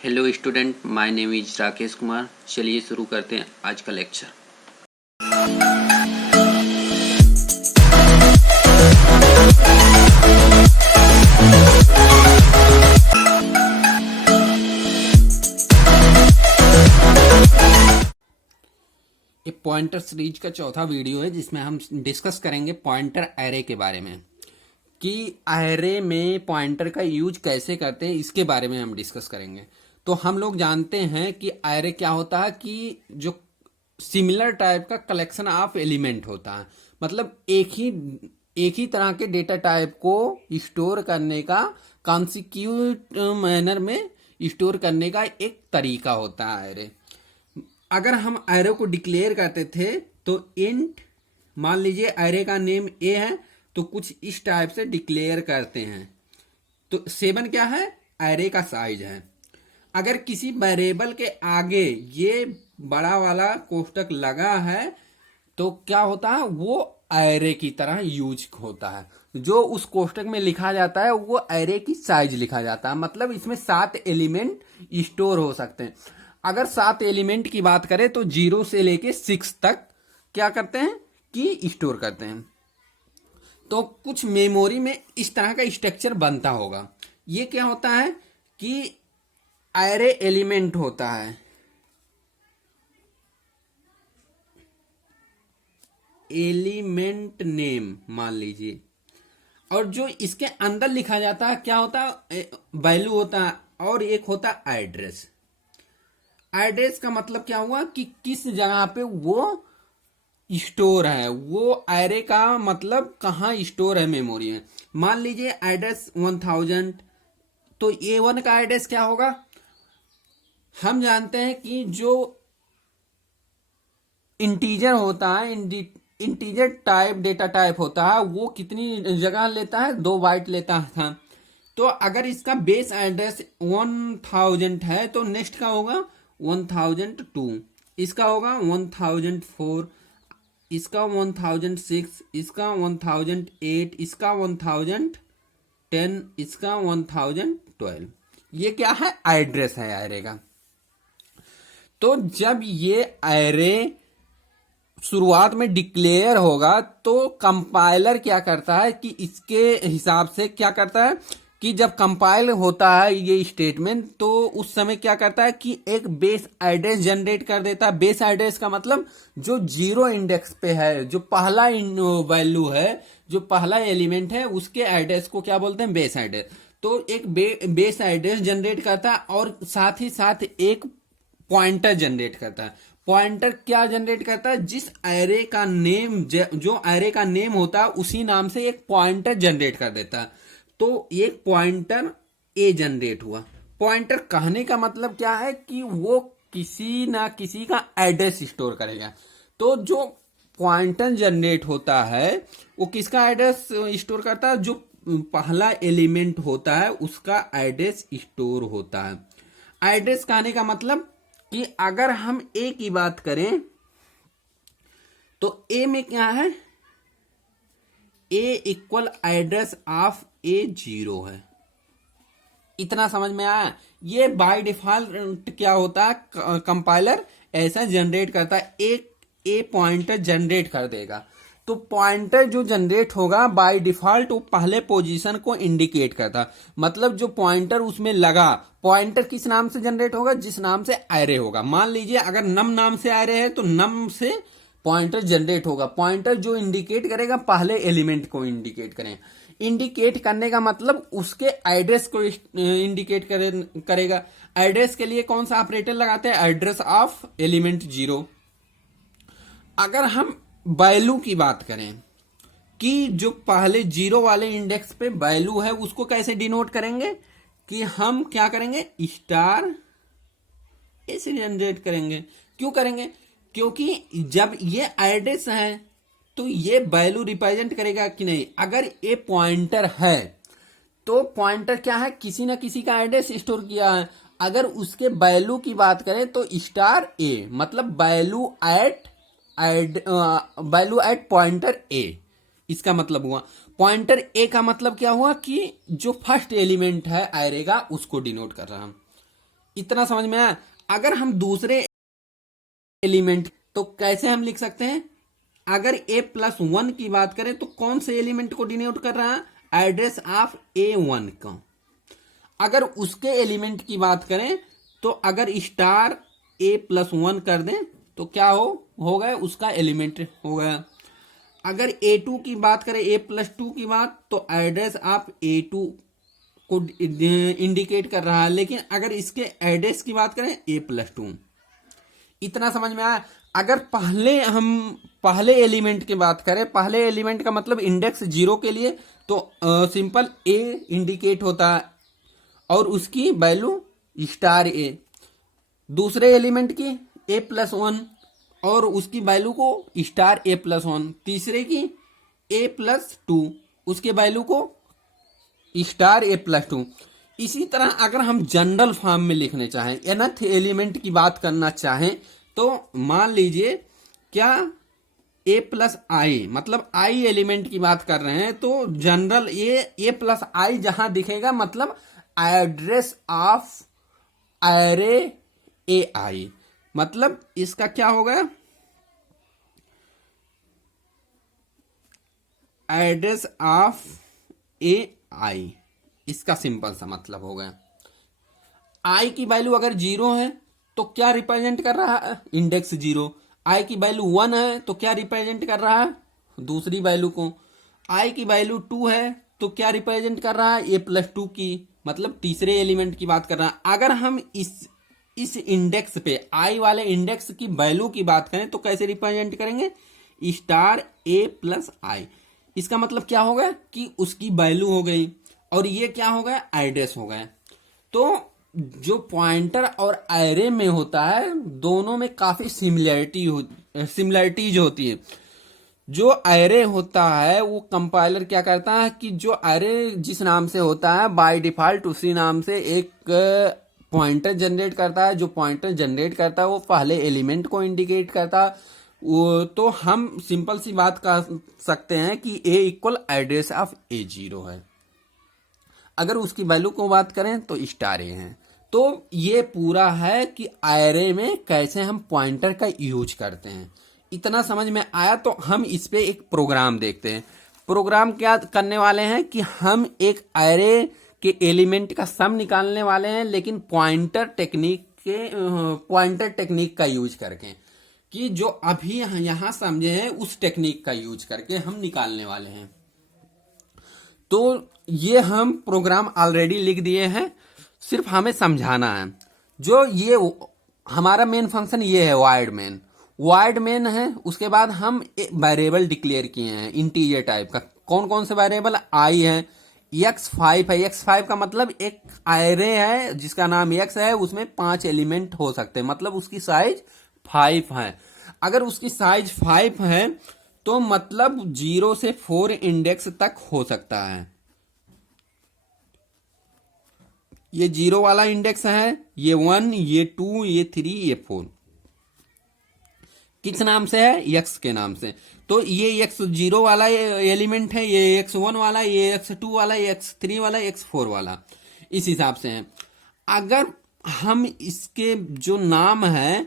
Hello student, my name is Rakesh Kumar. चलिए शुरू करते हैं आज का लेक्चर। ये पॉइंटर सीरीज का चौथा वीडियो है जिसमें हम डिस्कस करेंगे पॉइंटर एरे के बारे में कि एरे में पॉइंटर का यूज कैसे करते हैं, इसके बारे में हम डिस्कस करेंगे। तो हम लोग जानते हैं कि एरे क्या होता है कि जो सिमिलर टाइप का कलेक्शन ऑफ एलिमेंट होता है, मतलब एक ही तरह के डेटा टाइप को स्टोर करने का कॉन्सिक्यूटिव मैनर में स्टोर करने का एक तरीका होता है एरे। अगर हम एरे को डिक्लेयर करते थे तो इंट, मान लीजिए एरे का नेम ए है तो कुछ इस टाइप से डिक्लेयर करते हैं। तो 7 क्या है? एरे का साइज है। अगर किसी वेरिएबल के आगे ये बड़ा वाला कोष्टक लगा है तो क्या होता है, वो एरे की तरह यूज होता है। जो उस कोष्टक में लिखा जाता है वो एरे की साइज लिखा जाता है। मतलब इसमें 7 एलिमेंट स्टोर हो सकते हैं। अगर 7 एलिमेंट की बात करें तो 0 से लेके 6 तक क्या करते हैं कि स्टोर करते हैं। तो कुछ मेमोरी में इस तरह का स्ट्रक्चर बनता होगा। ये क्या होता है कि एरे एलिमेंट होता है, एलिमेंट नेम मान लीजिए, और जो इसके अंदर लिखा जाता है क्या होता है, वैल्यू होता है, और एक होता है एड्रेस। एड्रेस का मतलब क्या हुआ कि किस जगह पे वो स्टोर है, वो एरे का मतलब कहाँ स्टोर है मेमोरी में। मान लीजिए एड्रेस 1000, तो A1 का एड्रेस क्या होगा? हम जानते हैं कि जो इंटीजर होता है, इंटीजर टाइप डेटा टाइप होता है, वो कितनी जगह लेता है? 2 बाइट लेता था। तो अगर इसका बेस एड्रेस 1000 है तो नेक्स्ट का होगा 1002, इसका होगा 1004, इसका 1006, इसका 1008, इसका 1010, इसका 1012। ये क्या है? एड्रेस है एरे का। तो जब ये एरे शुरुआत में डिक्लेयर होगा तो कंपाइलर क्या करता है कि इसके हिसाब से क्या करता है कि जब कंपाइल होता है ये स्टेटमेंट तो उस समय क्या करता है कि एक बेस एड्रेस जनरेट कर देता है। बेस एड्रेस का मतलब जो 0 इंडेक्स पे है, जो पहला वैल्यू है, जो पहला एलिमेंट है, उसके एड्रेस को क्या बोलते हैं? Base address. तो एक बेस एड्रेस जनरेट करता है और साथ ही साथ एक पॉइंटर जनरेट करता है। पॉइंटर क्या जनरेट करता है? जिस एरे का नेम, जो एरे का नेम होता है उसी नाम से एक पॉइंटर जनरेट कर देता है। तो एक पॉइंटर ए जनरेट हुआ। पॉइंटर कहने का मतलब क्या है कि वो किसी ना किसी का एड्रेस स्टोर करेगा। तो जो पॉइंटर जनरेट होता है वो किसका एड्रेस स्टोर करता है? जो पहला एलिमेंट होता है उसका एड्रेस स्टोर होता है। एड्रेस कहने का मतलब कि अगर हम ए की बात करें तो ए में क्या है? ए इक्वल एड्रेस ऑफ A0 है। इतना समझ में आया? ये बाय डिफॉल्ट क्या होता है, कंपाइलर ऐसा जनरेट करता है, एक ए पॉइंटर जनरेट कर देगा। तो पॉइंटर जो जनरेट होगा बाय डिफॉल्ट वो पहले पोजीशन को इंडिकेट करता। मतलब जो पॉइंटर उसमें लगा, पॉइंटर किस नाम से जनरेट होगा? जिस नाम से एरे होगा। मान लीजिए अगर नम नाम से एरे है तो नम से पॉइंटर जनरेट होगा। पॉइंटर जो इंडिकेट करेगा पहले एलिमेंट को इंडिकेट करेगा। इंडिकेट करने का मतलब उसके एड्रेस को इंडिकेट करेगा। एड्रेस के लिए कौन सा ऑपरेटर लगाते हैं? Address of element 0। अगर हम वैल्यू की बात करें कि जो पहले 0 वाले इंडेक्स पे वैल्यू है उसको कैसे डिनोट करेंगे कि हम क्या करेंगे? स्टार ऐसे जनरेट करेंगे। क्यों करेंगे? क्योंकि जब ये एड्रेस है तो ये वैल्यू रिप्रेजेंट करेगा कि नहीं। अगर ये पॉइंटर है तो पॉइंटर क्या है? किसी ना किसी का एड्रेस स्टोर किया है। अगर उसके वैल्यू की बात करें तो स्टार ए, मतलब वैल्यू एट पॉइंटर ए, इसका मतलब हुआ। पॉइंटर ए का मतलब क्या हुआ कि जो फर्स्ट एलिमेंट है एरे का उसको डिनोट कर रहा है। इतना समझ में आया। अगर हम दूसरे एलिमेंट तो कैसे हम लिख सकते हैं, अगर a+1 की बात करें तो कौन से एलिमेंट को डिनोट कर रहा है, एड्रेस ऑफ a1 का। अगर उसके एलिमेंट की बात करें तो अगर स्टार a+1 कर दें तो क्या हो गया, उसका एलिमेंट हो गया। अगर a2 की बात करें, a+2 की बात, तो एड्रेस ऑफ a2 को इंडिकेट कर रहा है। लेकिन अगर इसके एड्रेस की बात करें a+2, इतना समझ में आया। अगर पहले एलिमेंट की बात करें, पहले एलिमेंट का मतलब इंडेक्स 0 के लिए तो सिंपल a इंडिकेट होता है और उसकी वैल्यू स्टार a। दूसरे एलिमेंट की a+1 और उसकी वैल्यू को स्टार a+1। तीसरे की a+2 उसके वैल्यू को स्टार a+2। इसी तरह अगर हम जनरल फॉर्म में लिखने चाहें, nth एलिमेंट की बात करना चाहें, तो मान लीजिए क्या a+i, मतलब i एलिमेंट की बात कर रहे हैं, तो जनरल a+i जहां दिखेगा मतलब एड्रेस ऑफ एरे ai, मतलब इसका क्या होगा, एड्रेस ऑफ ai, इसका सिंपल सा मतलब हो गया। i की वैल्यू अगर 0 है तो क्या रिप्रेजेंट कर रहा है, इंडेक्स 0। i की वैल्यू 1 है तो क्या रिप्रेजेंट कर रहा है, दूसरी वैल्यू को। i की वैल्यू 2 है तो क्या रिप्रेजेंट कर रहा है, a+2 की, मतलब तीसरे एलिमेंट की बात कर रहा है। अगर हम इस इंडेक्स पे i वाले इंडेक्स की वैल्यू की बात करें तो कैसे रिप्रेजेंट करेंगे, स्टार a+i। इसका मतलब क्या होगा कि उसकी वैल्यू हो गई और ये क्या हो गया, एड्रेस हो गया। तो जो पॉइंटर और एरे में होता है दोनों में काफी सिमिलरिटीज होती है। जो एरे होता है वो कंपाइलर क्या करता है कि जो एरे जिस नाम से होता है बाय डिफॉल्ट उसी नाम से एक पॉइंटर जनरेट करता है। जो पॉइंटर जनरेट करता है वो पहले एलिमेंट को इंडिकेट करता है। तो हम सिंपल सी बात कर सकते हैं कि a equal address of a0 है। अगर उसकी वैल्यू को बात करें तो स्टार ए है। तो ये पूरा है कि एरे में कैसे हम पॉइंटर का यूज करते हैं। इतना समझ में आया तो हम इस पे एक प्रोग्राम देखते हैं। प्रोग्राम क्या करने वाले हैं कि हम एक एरे के एलिमेंट का सम निकालने वाले हैं, लेकिन पॉइंटर टेक्निक का यूज करके, कि जो अभी यहां समझे हैं उस टेक्निक का यूज करके हम निकालने वाले हैं। तो ये हम प्रोग्राम ऑलरेडी लिख दिए हैं, सिर्फ हमें समझाना है। जो ये हमारा मेन फंक्शन ये है वाइड मेन है। उसके बाद हम एक वेरिएबल डिक्लेयर किए हैं इंटीजर टाइप का। कौन कौन से वेरिएबल, आई है, x5 है। x5 का मतलब एक एरे है जिसका नाम x है, उसमें 5 एलिमेंट हो सकते हैं, मतलब उसकी साइज 5 है। अगर उसकी साइज 5 है तो मतलब 0 से 4 इंडेक्स तक हो सकता है। ये 0 वाला इंडेक्स है, ये 1, ये 2, ये 3, ये 4। किस नाम से है, x के नाम से। तो ये x0 वाला एलिमेंट है, ये x1 वाला, ये x2 वाला, ये x3 वाला, x4 वाला, इस हिसाब से है। अगर हम इसके जो नाम है,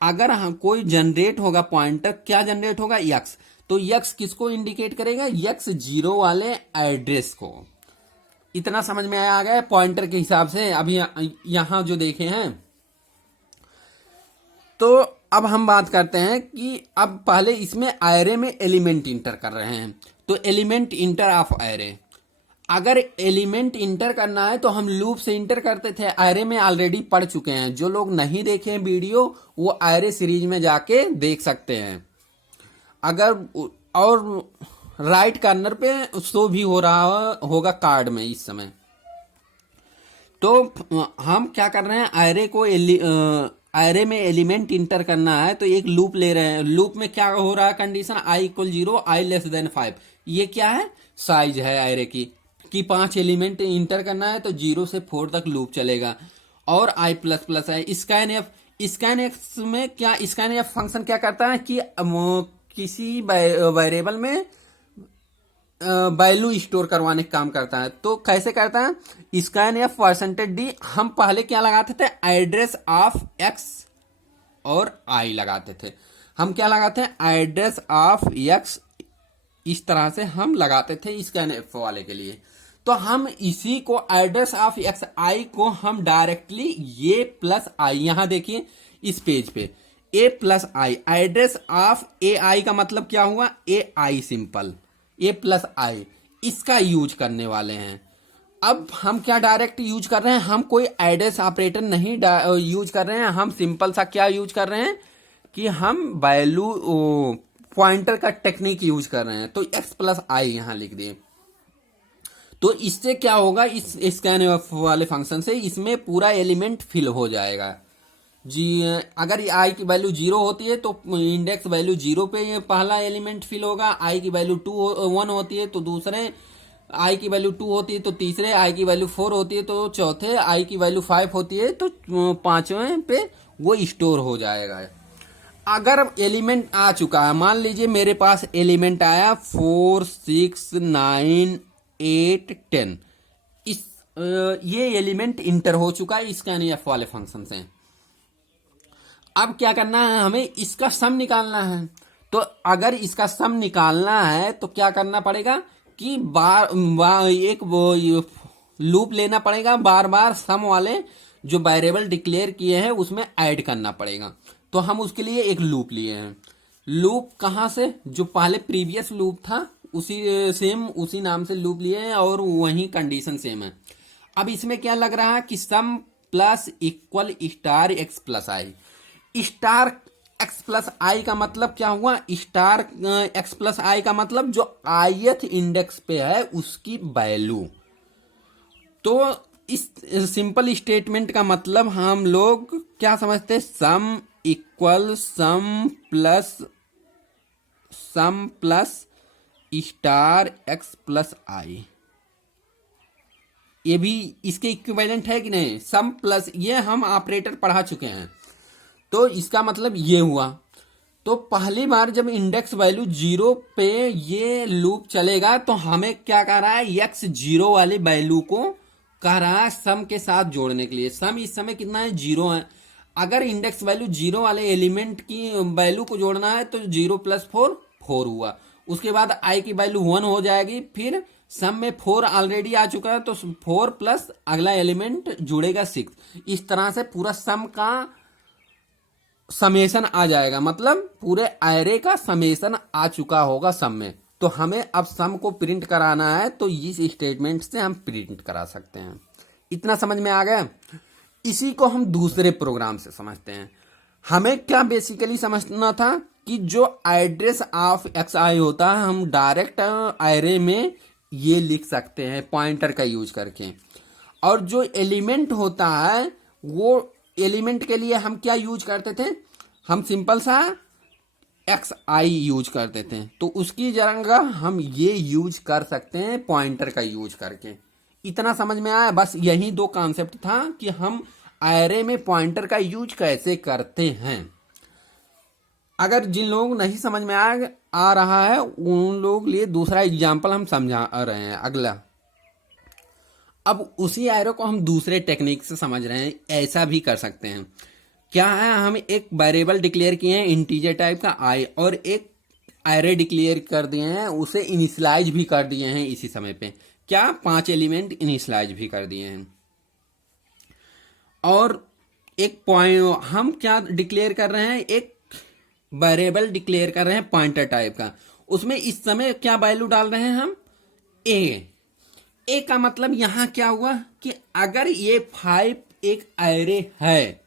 अगर हम कोई जनरेट होगा पॉइंटर, क्या जनरेट होगा, x। तो x किसको इंडिकेट करेगा, x0 वाले एड्रेस को। इतना समझ में आ गया पॉइंटर के हिसाब से। अभी यहां जो देखे हैं, तो अब हम बात करते हैं कि अब पहले इसमें एरे में एलिमेंट इंटर कर रहे हैं। तो एलिमेंट इंटर ऑफ एरे, अगर एलिमेंट इंटर करना है तो हम लूप से इंटर करते थे, एरे में ऑलरेडी पढ़ चुके हैं। जो लोग नहीं देखे हैं वीडियो, वो एरे सीरीज में जाके देख सकते हैं। अगर और राइट कार्नर पे शो भी हो रहा होगा कार्ड में इस समय। तो हम क्या कर रहे हैं, एरे में एलिमेंट इंटर करना है तो एक लूप ले रहे हैं। लूप में क्या हो रहा है condition, i equal 0, i less than 5। ये क्या है, साइज है एरे की, कि 5 एलिमेंट इंटर करना है तो 0 से 4 तक लूप चलेगा। और i प्लस प्लस है। स्कैन एफ में क्या, स्कैन एफ फंक्शन क्या करता है कि किसी वेरिएबल में वैल्यू स्टोर करवाने का काम करता है। तो कैसे करता है, स्कैन एफ परसेंटेज डी, हम पहले क्या लगाते थे, एड्रेस ऑफ एक्स और आई लगाते थे। हम क्या लगाते हैं, एड्रेस ऑफ एक्स, इस तरह से हम लगाते थे स्कैन एफ वाले के लिए। तो हम इसी को एड्रेस ऑफ एक्स आई को हम डायरेक्टली ए प्लस आई, यहां देखिए इस पेज पे ए प्लस आई, एड्रेस ऑफ ए आई का मतलब क्या हुआ, ए आई सिंपल, ए प्लस आई, इसका यूज करने वाले हैं। अब हम क्या डायरेक्ट यूज कर रहे हैं, हम कोई एड्रेस ऑपरेटर नहीं यूज कर रहे हैं, हम सिंपल सा क्या यूज कर रहे हैं कि हम वैल्यू पॉइंटर का टेक्निक यूज कर रहे हैं। तो एक्स प्लस आई यहां लिख दिए। तो इससे क्या होगा, इस स्कैन वाले फंक्शन से इसमें पूरा एलिमेंट फिल हो जाएगा जी। अगर आई की वैल्यू 0 होती है तो इंडेक्स वैल्यू 0 पे ये पहला एलिमेंट फिल होगा, आई की वैल्यू 1 होती है तो दूसरे, आई की वैल्यू 2 होती है तो तीसरे, आई की वैल्यू 4 होती है तो चौथे, आई की वैल्यू 5 होती है तो पांचवें पे वो स्टोर हो जाएगा। अगर एलिमेंट आ चुका है, मान लीजिए मेरे पास एलिमेंट आया 4 6 9 8 10, इस ये एलिमेंट इंटर हो चुका है स्कैन एफ वाले फंक्शन से। अब क्या करना है, हमें इसका सम निकालना है। तो अगर इसका सम निकालना है तो क्या करना पड़ेगा कि एक लूप लेना पड़ेगा, बार बार सम वाले जो वेरिएबल डिक्लेयर किए हैं उसमें ऐड करना पड़ेगा। तो हम उसके लिए एक लूप लिए हैं। लूप कहां से, जो पहले प्रीवियस लूप था उसी सेम उसी नाम से लूप लिए हैं और वही कंडीशन सेम है। अब इसमें क्या लग रहा है कि sum plus equal star X plus I. Star X plus I का मतलब क्या हुआ, स्टार एक्स प्लस आई का मतलब जो ith इंडेक्स पे है उसकी वैल्यू। तो इस सिंपल स्टेटमेंट का मतलब हम लोग क्या समझते हैं, sum equal sum plus star X plus I. ये भी इसके इक्विवेलेंट है कि नहीं, सम प्लस, ये हम ऑपरेटर पढ़ा चुके हैं। तो इसका मतलब ये हुआ। तो पहली बार जब इंडेक्स वैल्यू 0 पे ये लूप चलेगा तो हमें क्या कह रहा है, एक्स 0 वाली वैल्यू को कह रहा है सम के साथ जोड़ने के लिए। सम इस समय कितना है, 0 है। अगर इंडेक्स वैल्यू 0 वाले एलिमेंट की वैल्यू को जोड़ना है तो 0 प्लस 4 4 हुआ। उसके बाद आई की वैल्यू 1 हो जाएगी, फिर सम में 4 ऑलरेडी आ चुका है तो 4 प्लस अगला एलिमेंट जुड़ेगा 6। इस तरह से पूरा सम का समेशन आ जाएगा, मतलब पूरे एरे का समेशन आ चुका होगा सम में। तो हमें अब सम को प्रिंट कराना है तो इस स्टेटमेंट से हम प्रिंट करा सकते हैं। इतना समझ में आ गया। इसी को हम दूसरे प्रोग्राम से समझते हैं। हमें क्या बेसिकली समझना था कि जो एड्रेस ऑफ एक्स आई होता है हम डायरेक्ट एरे में ये लिख सकते हैं पॉइंटर का यूज करके। और जो एलिमेंट होता है वो एलिमेंट के लिए हम क्या यूज करते थे, हम सिंपल सा एक्स आई यूज करते थे। तो उसकी जगह हम ये यूज कर सकते हैं पॉइंटर का यूज करके। इतना समझ में आया। बस यही दो कॉन्सेप्ट था कि हम एरे में पॉइंटर का यूज कैसे करते हैं। अगर जिन लोग नहीं समझ में आ रहा है उन लोग लिए दूसरा एग्जाम्पल हम समझा रहे हैं अगला। अब उसी एरो को हम दूसरे टेक्निक से समझ रहे हैं। ऐसा भी कर सकते हैं। क्या है, हम एक वेरिएबल डिक्लेयर किए हैं इंटीजर टाइप का आई, और एक एरे डिक्लेयर कर दिए हैं, उसे इनिशियलाइज भी कर दिए हैं इसी समय पे। क्या, 5 एलिमेंट इनिशियलाइज भी कर दिए हैं। और एक पॉइंट हम क्या डिक्लेयर कर रहे हैं, एक वेरिएबल डिक्लेयर कर रहे हैं पॉइंटर टाइप का। उसमें इस समय क्या वैल्यू डाल रहे हैं हम, ए का मतलब यहां क्या हुआ कि अगर ये 5 एक एरे है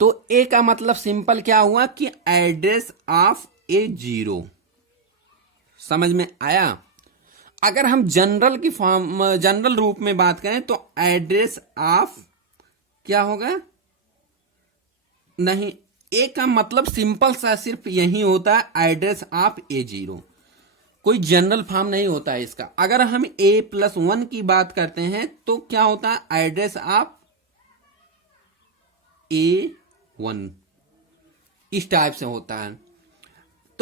तो ए का मतलब सिंपल क्या हुआ कि एड्रेस ऑफ ए 0। समझ में आया। अगर हम जनरल रूप में बात करें तो एड्रेस ऑफ क्या होगा, नहीं, ए का मतलब सिंपल सा सिर्फ यही होता है एड्रेस ऑफ ए 0। कोई जनरल फॉर्म नहीं होता है इसका। अगर हम a+1 की बात करते हैं तो क्या होता है, एड्रेस ऑफ A1, इस टाइप से होता है।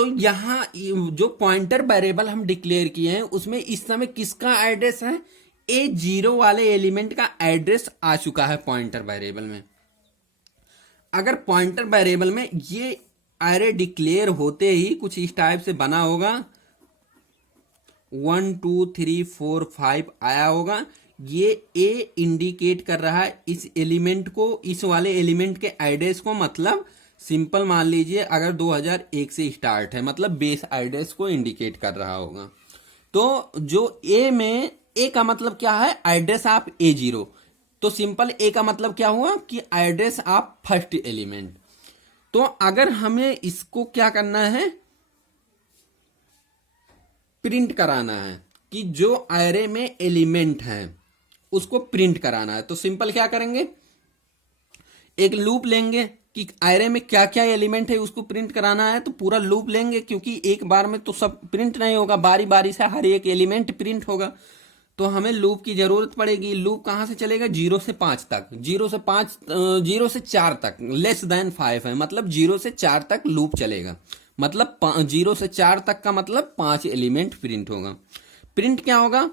तो यहाँ जो पॉइंटर वेरिएबल हम डिक्लेयर किए हैं उसमें इस समय किसका एड्रेस है, A0 वाले एलिमेंट का एड्रेस आ चुका है पॉइंटर वेरिएबल में। अगर पॉइंटर वेरिएबल में ये एरे डिक्लेयर होते ही कुछ इस टाइप से बना होगा, 1 2 3 4 5 आया होगा, ये A इंडिकेट कर रहा है इस एलिमेंट को, इस वाले एलिमेंट के एड्रेस को। मतलब सिंपल मान लीजिए अगर 2001 से स्टार्ट है मतलब बेस एड्रेस को इंडिकेट कर रहा होगा। तो जो ए में, ए का मतलब क्या है, एड्रेस ऑफ A0। तो सिंपल ए का मतलब क्या हुआ कि एड्रेस ऑफ फर्स्ट एलिमेंट। तो अगर हमें इसको क्या करना है, प्रिंट कराना है कि जो एरे में एलिमेंट है उसको प्रिंट कराना है, तो सिंपल क्या करेंगे, एक लूप लेंगे कि एरे में क्या क्या एलिमेंट है उसको प्रिंट कराना है। तो पूरा लूप लेंगे क्योंकि एक बार में तो सब प्रिंट नहीं होगा, बारी बारी से हर एक एलिमेंट प्रिंट होगा। तो हमें लूप की जरूरत पड़ेगी। लूप कहां से चलेगा, 0 से 5 तक, 0 से 4 तक, लेस देन 5 है मतलब 0 से 4 तक लूप चलेगा। मतलब 0 से 4 तक का मतलब 5 एलिमेंट प्रिंट होगा। प्रिंट क्या होगा,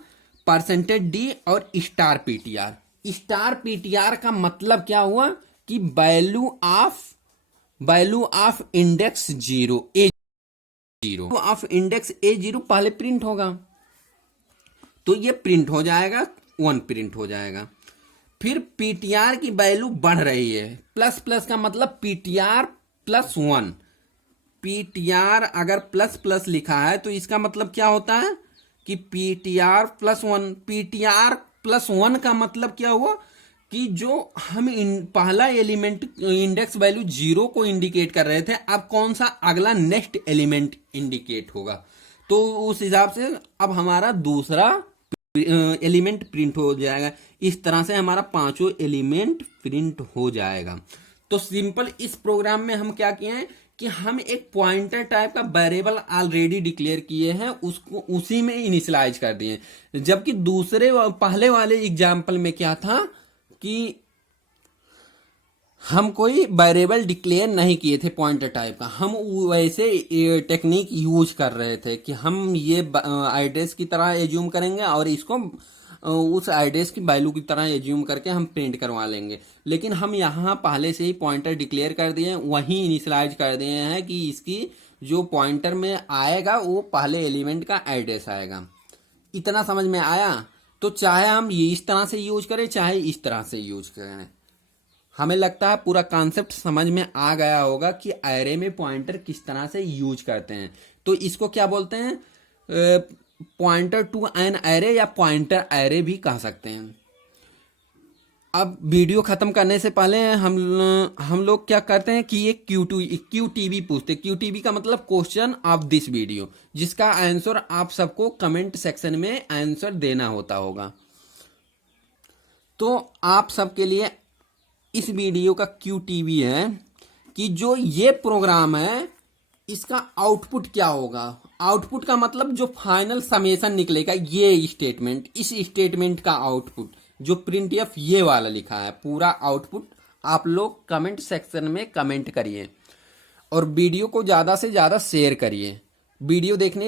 %d और स्टार ptr। स्टार ptr का मतलब क्या हुआ कि value of index 0 A0 of index A0 पहले प्रिंट होगा, तो ये प्रिंट हो जाएगा, 1 प्रिंट हो जाएगा। फिर ptr की वैल्यू बढ़ रही है, प्लस प्लस का मतलब ptr +1। ptr अगर प्लस प्लस लिखा है तो इसका मतलब क्या होता है कि ptr +1। ptr +1 का मतलब क्या हुआ कि जो हम पहला एलिमेंट इंडेक्स वैल्यू 0 को इंडिकेट कर रहे थे, अब कौन सा अगला नेक्स्ट एलिमेंट इंडिकेट होगा। तो उस हिसाब से अब हमारा दूसरा एलिमेंट प्रिंट हो जाएगा। इस तरह से हमारा पांचों एलिमेंट प्रिंट हो जाएगा। तो सिंपल इस प्रोग्राम में हम क्या किए हैं कि हम एक पॉइंटर टाइप का वेरिएबल ऑलरेडी डिक्लेयर किए हैं, उसको उसी में इनिशियलाइज कर दिए। जबकि पहले वाले एग्जाम्पल में क्या था कि हम कोई वेरिएबल डिक्लेयर नहीं किए थे पॉइंटर टाइप का, हम वैसे टेक्निक यूज कर रहे थे कि हम ये एड्रेस की तरह एज्यूम करेंगे और इसको उस एड्रेस की वैल्यू की तरह एज्यूम करके हम प्रिंट करवा लेंगे। लेकिन हम यहाँ पहले से ही पॉइंटर डिक्लेयर कर दिए, वहीं इनिशियलाइज कर दिए हैं कि इसकी जो पॉइंटर में आएगा वो पहले एलिमेंट का एड्रेस आएगा। इतना समझ में आया। तो चाहे हम ये इस तरह से यूज करें चाहे इस तरह से यूज करें, हमें लगता है पूरा कॉन्सेप्ट समझ में आ गया होगा कि एरे में पॉइंटर किस तरह से यूज करते हैं। तो इसको क्या बोलते हैं, पॉइंटर टू एन एरे या पॉइंटर एरे भी कह सकते हैं। अब वीडियो खत्म करने से पहले हम लोग क्या करते हैं कि ये QTB पूछते हैं। QTB का मतलब क्वेश्चन ऑफ दिस वीडियो, जिसका आंसर आप सबको कमेंट सेक्शन में आंसर देना होता होगा। तो आप सबके लिए इस वीडियो का QTB है कि जो ये प्रोग्राम है इसका आउटपुट क्या होगा। आउटपुट का मतलब जो फाइनल समेशन निकलेगा, ये स्टेटमेंट, इस स्टेटमेंट का आउटपुट जो प्रिंटफ ये वाला लिखा है, पूरा आउटपुट आप लोग कमेंट सेक्शन में कमेंट करिए और वीडियो को ज़्यादा से ज़्यादा शेयर करिए। वीडियो देखने